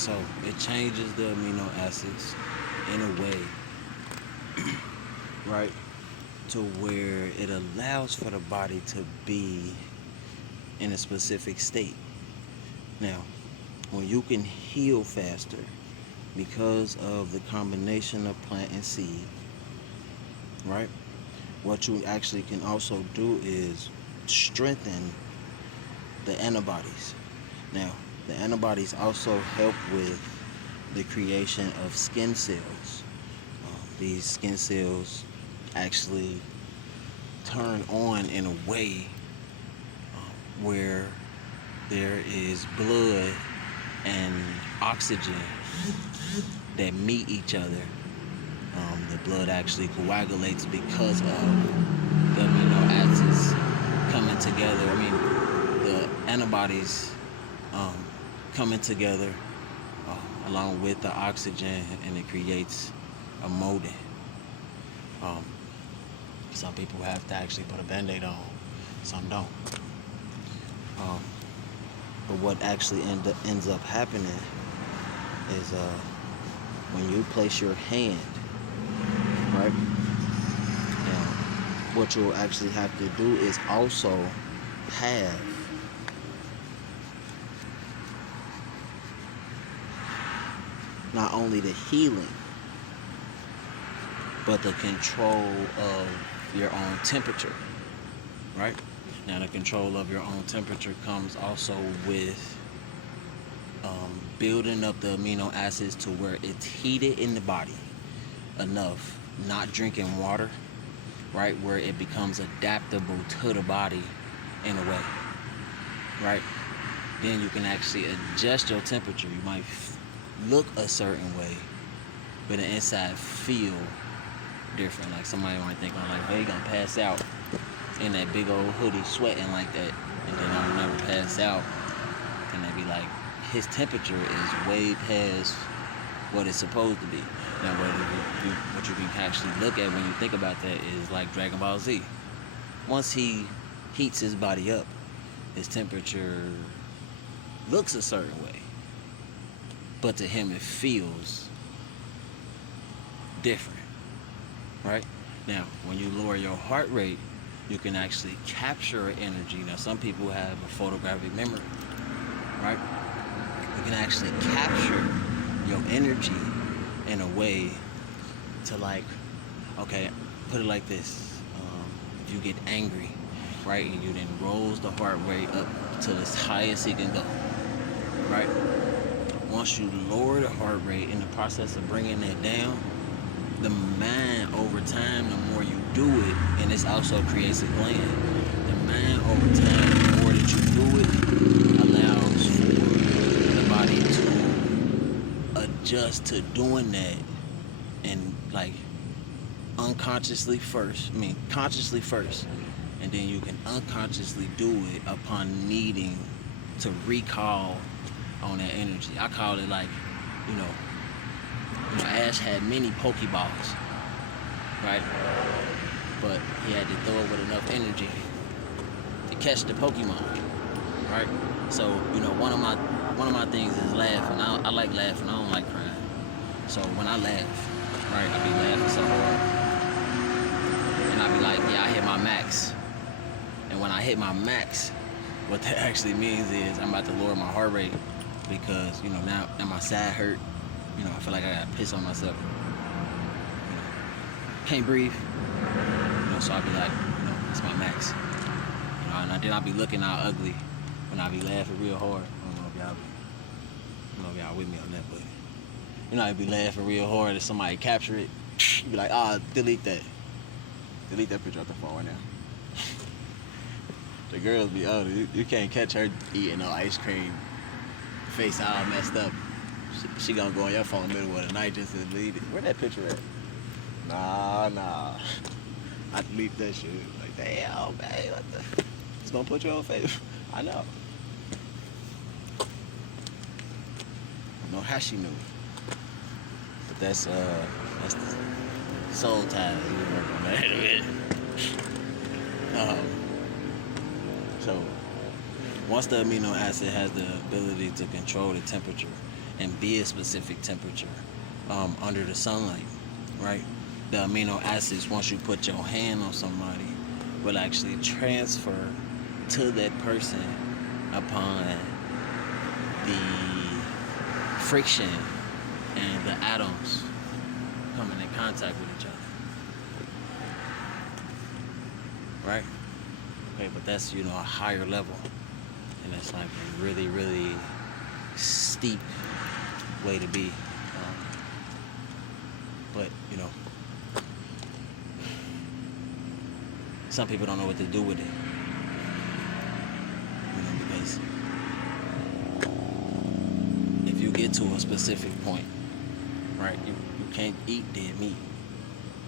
So it changes the amino acids in a way, right, to where it allows for the body to be in a specific state. Now, when you can heal faster because of the combination of plant and seed, right? What you actually can also do is strengthen the antibodies. Now, the antibodies also help with the creation of skin cells. These skin cells actually turn on in a way where there is blood and oxygen that meet each other. The blood actually coagulates because of the amino acids coming together. I mean, the antibodies coming together along with the oxygen, and it creates a molding. Um, some people have to actually put a band-aid on, some don't. But what actually ends up happening is when you place your hand, right? Now, what you'll actually have to do is also have not only the healing, but the control of your own temperature, right? Now, the control of your own temperature comes also with building up the amino acids to where it's heated in the body enough, not drinking water, right, where it becomes adaptable to the body in a way, right? Then you can actually adjust your temperature. You might look a certain way, but the inside feel different. Like somebody might think, oh, like, hey, you gonna pass out in that big old hoodie sweating like that, and then I'll never pass out. And they be like, his temperature is way past what it's supposed to be. Now, what you can actually look at when you think about that is like Dragon Ball Z. Once he heats his body up, his temperature looks a certain way, but to him it feels different, right? Now, when you lower your heart rate, you can actually capture energy. Now, some people have a photographic memory, right? You can actually capture your energy in a way to, like, okay, put it like this. If you get angry, right, and you then rolls the heart rate up to as high as it can go, right? Once you lower the heart rate in the process of bringing that down, the mind over time, the more you do it, and this also creates a gland, the mind over time, the more that you do it, allows for the body to adjust to doing that, and like consciously first, and then you can unconsciously do it upon needing to recall on that energy. I call it like, Ash had many Pokeballs, right? But he had to throw it with enough energy to catch the Pokemon, right? So, one of my things is laughing. I like laughing. I don't like crying. So when I laugh, right, I be laughing so hard, and I be like, yeah, I hit my max. And when I hit my max, what that actually means is I'm about to lower my heart rate because now my side hurt. I feel like I gotta piss on myself. Can't breathe. So I be like, it's my max. And then I be looking all ugly when I be laughing real hard. I don't know if y'all with me on that, but I be laughing real hard and somebody capture it. You be like, delete that. Delete that picture off the phone right now. The girls be, you can't catch her eating no ice cream, face all messed up. She gonna go on your phone in the middle of the night just to delete it. Where that picture at? Nah. I delete that shit. Like, damn, man, what the? It's gonna put you on face. I know. I don't know how she knew. But that's the soul ties. We work on that in a minute. So once the amino acid has the ability to control the temperature, and be a specific temperature under the sunlight, right? The amino acids, once you put your hand on somebody, will actually transfer to that person upon the friction and the atoms coming in contact with each other. Right? Okay, but that's, a higher level. And that's like a really, really steep way to be. But, some people don't know what to do with it. Because if you get to a specific point, right, you can't eat dead meat.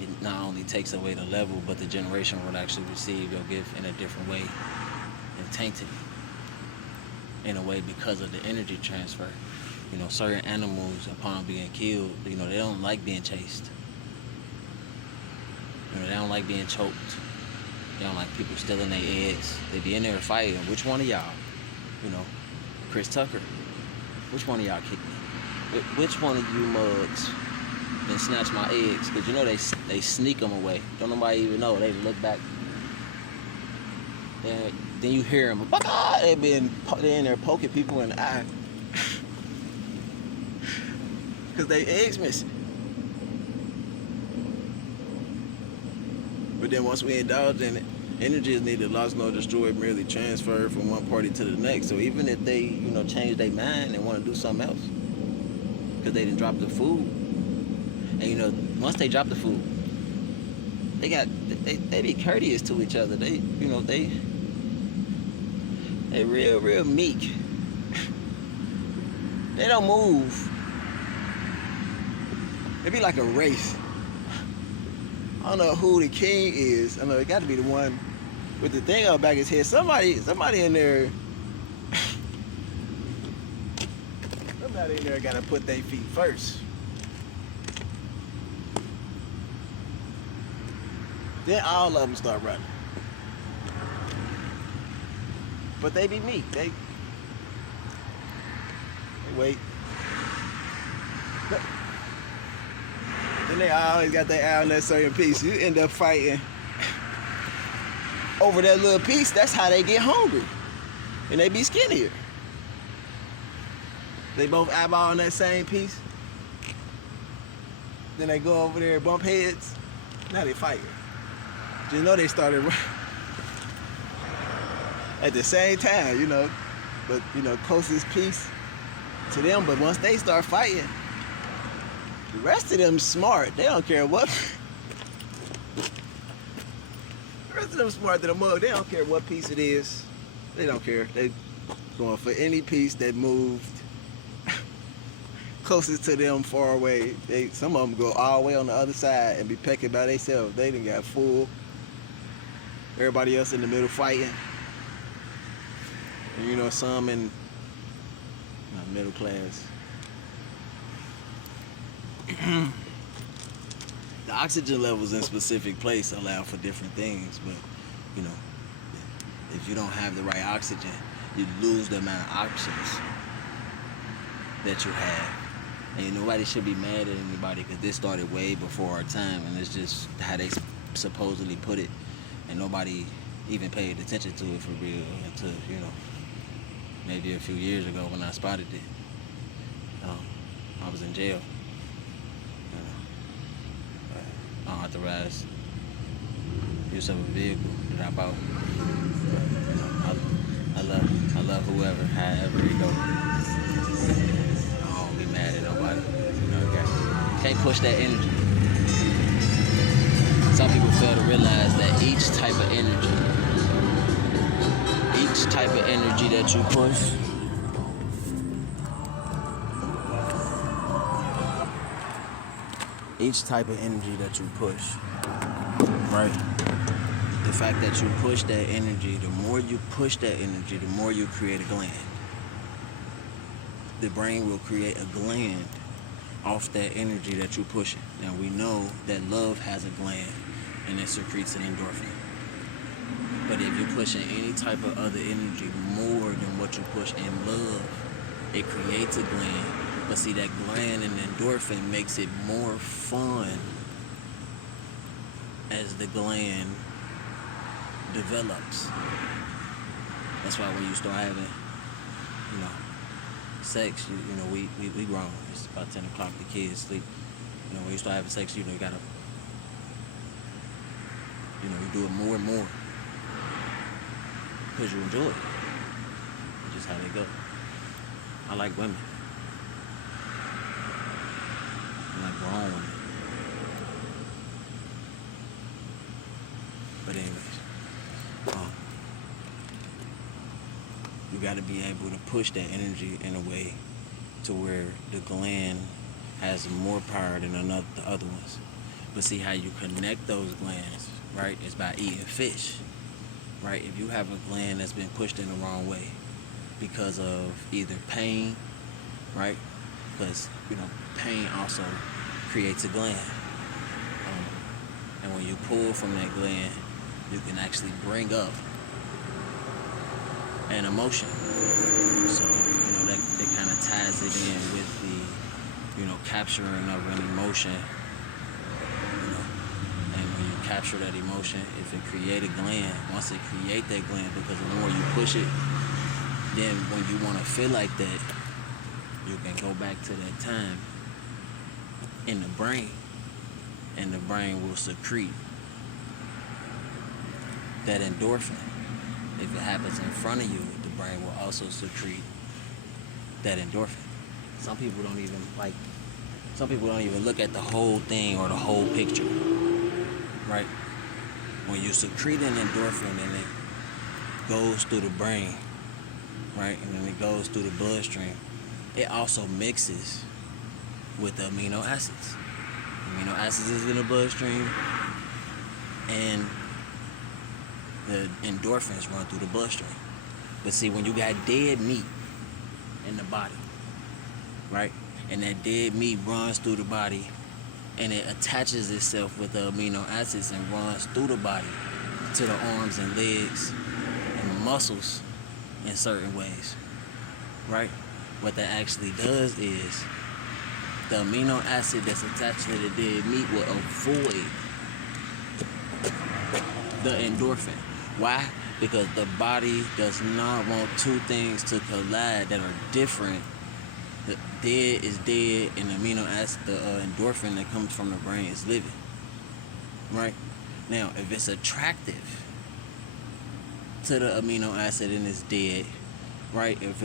It not only takes away the level, but the generation will actually receive your gift in a different way and taint it in a way because of the energy transfer. Certain animals, upon being killed, they don't like being chased. They don't like being choked. They don't like people stealing their eggs. They be in there fighting. Which one of y'all? Chris Tucker. Which one of y'all kicked me? Which one of you mugs been snatch my eggs? Because they sneak them away. Don't nobody even know. They look back. Then you hear them. They in there poking people in the eye. Because they eggs missing. But then once we indulge in it, energy is neither lost nor destroyed, merely transferred from one party to the next. So even if they, change their mind and want to do something else, because they didn't drop the food, and once they drop the food, they be courteous to each other. They real meek. They don't move. It be like a race. I don't know who the king is. I know it got to be the one with the thing up back his head. Somebody in there. Somebody in there got to put their feet first. Then all of them start running. But they be meek. They wait. Then they always got their eye on that certain piece. You end up fighting over that little piece. That's how they get hungry. And they be skinnier. They both eyeball on that same piece. Then they go over there and bump heads. Now they fighting. Just know they started at the same time, But, closest piece to them. But once they start fighting, the rest of them smart. They don't care what. The rest of them smart than a mug. They don't care what piece it is. They don't care. They going for any piece that moved closest to them, far away. Some of them go all the way on the other side and be pecking by themselves. They done got full. Everybody else in the middle fighting. And some in middle class. The oxygen levels in specific place allow for different things, but if you don't have the right oxygen, you lose the amount of options that you have. And nobody should be mad at anybody because this started way before our time, and it's just how they supposedly put it, and nobody even paid attention to it for real until maybe a few years ago when I spotted it. I was in jail. Unauthorized use of a vehicle that I bought. I love whoever, however it goes. I don't be mad at nobody. Can't push that energy. Some people fail to realize that each type of energy that you push, each type of energy that you push, right? The fact that you push that energy, the more you push that energy, the more you create a gland. The brain will create a gland off that energy that you're pushing. Now we know that love has a gland and it secretes an endorphin. But if you're pushing any type of other energy more than what you push in love, it creates a gland But see, that gland and endorphin makes it more fun as the gland develops. That's why when you start having, sex, we grown. It's about 10 o'clock, the kids sleep. When you start having sex, you gotta, you do it more and more because you enjoy it. It's just how they go. I like women. I like grown women. But anyways, you got to be able to push that energy in a way to where the gland has more power than the other ones. But see how you connect those glands, right, is by eating fish, right? If you have a gland that's been pushed in the wrong way because of either pain, right, because, pain also creates a gland. And when you pull from that gland, you can actually bring up an emotion. So, that kind of ties it in with the, capturing of an emotion. And when you capture that emotion, if it create a gland, once it create that gland, because the more you push it, then when you want to feel like that, you can go back to that time in the brain, and the brain will secrete that endorphin. If it happens in front of you, the brain will also secrete that endorphin. Some people don't even look at the whole thing or the whole picture, right? When you secrete an endorphin and it goes through the brain, right, and then it goes through the bloodstream, it also mixes with the amino acids. Amino acids is in the bloodstream, and the endorphins run through the bloodstream. But see, when you got dead meat in the body, right, and that dead meat runs through the body and it attaches itself with the amino acids and runs through the body to the arms and legs and muscles in certain ways, right? What that actually does is the amino acid that's attached to the dead meat will avoid the endorphin. Why? Because the body does not want two things to collide that are different. The dead is dead, and the amino acid, the endorphin that comes from the brain is living. Right? Now, if it's attractive to the amino acid and it's dead, right? If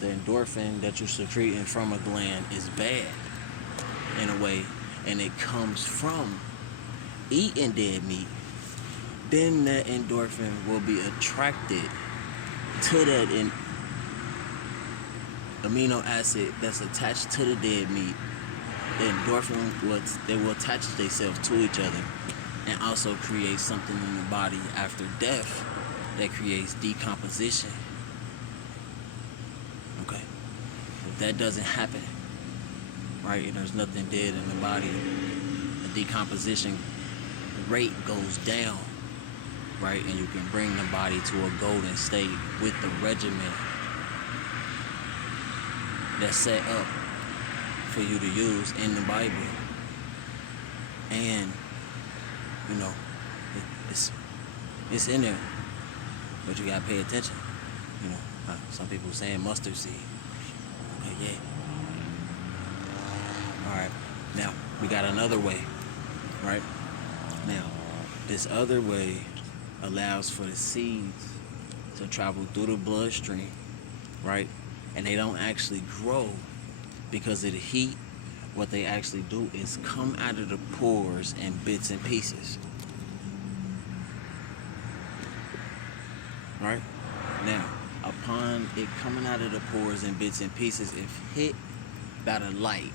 the endorphin that you're secreting from a gland is bad in a way, and it comes from eating dead meat, then that endorphin will be attracted to that amino acid that's attached to the dead meat. The endorphin will attach themselves to each other and also create something in the body after death that creates decomposition. Okay? If that doesn't happen, right, and there's nothing dead in the body, the decomposition rate goes down, right, and you can bring the body to a golden state with the regimen that's set up for you to use in the Bible. And it's in there, but you gotta pay attention. Some people saying mustard seed. Okay, yeah. All right. Now we got another way, right? Now this other way allows for the seeds to travel through the bloodstream, right? And they don't actually grow because of the heat. What they actually do is come out of the pores in bits and pieces. Right? Now, upon it coming out of the pores in bits and pieces, if hit by the light,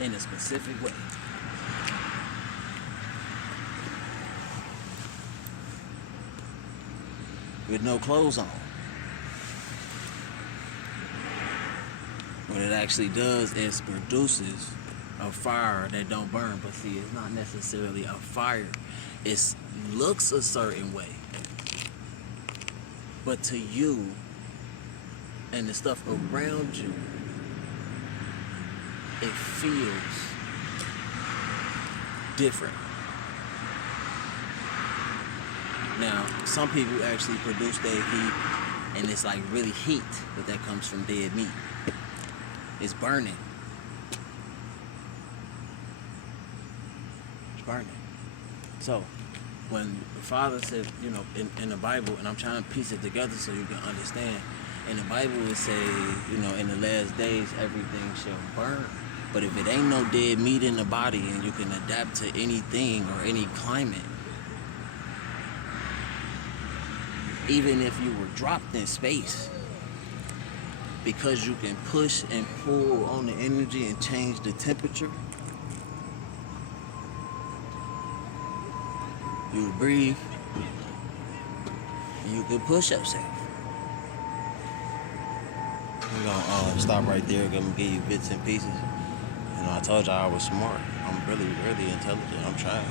in a specific way, with no clothes on, what it actually does is produces a fire that don't burn. But see, it's not necessarily a fire. It looks a certain way. But to you and the stuff around you, it feels different. Now, some people actually produce their heat and it's like really heat, but that comes from dead meat. It's burning. It's burning. So, when the Father said, you know, in the Bible, and I'm trying to piece it together so you can understand, in the Bible it say, you know, in the last days everything shall burn. But if it ain't no dead meat in the body and you can adapt to anything or any climate, even if you were dropped in space, because you can push and pull on the energy and change the temperature, you breathe and you can push yourself. We're gonna stop right there. I'm gonna give you bits and pieces. You know, I told y'all I was smart. I'm really, really intelligent. I'm trying.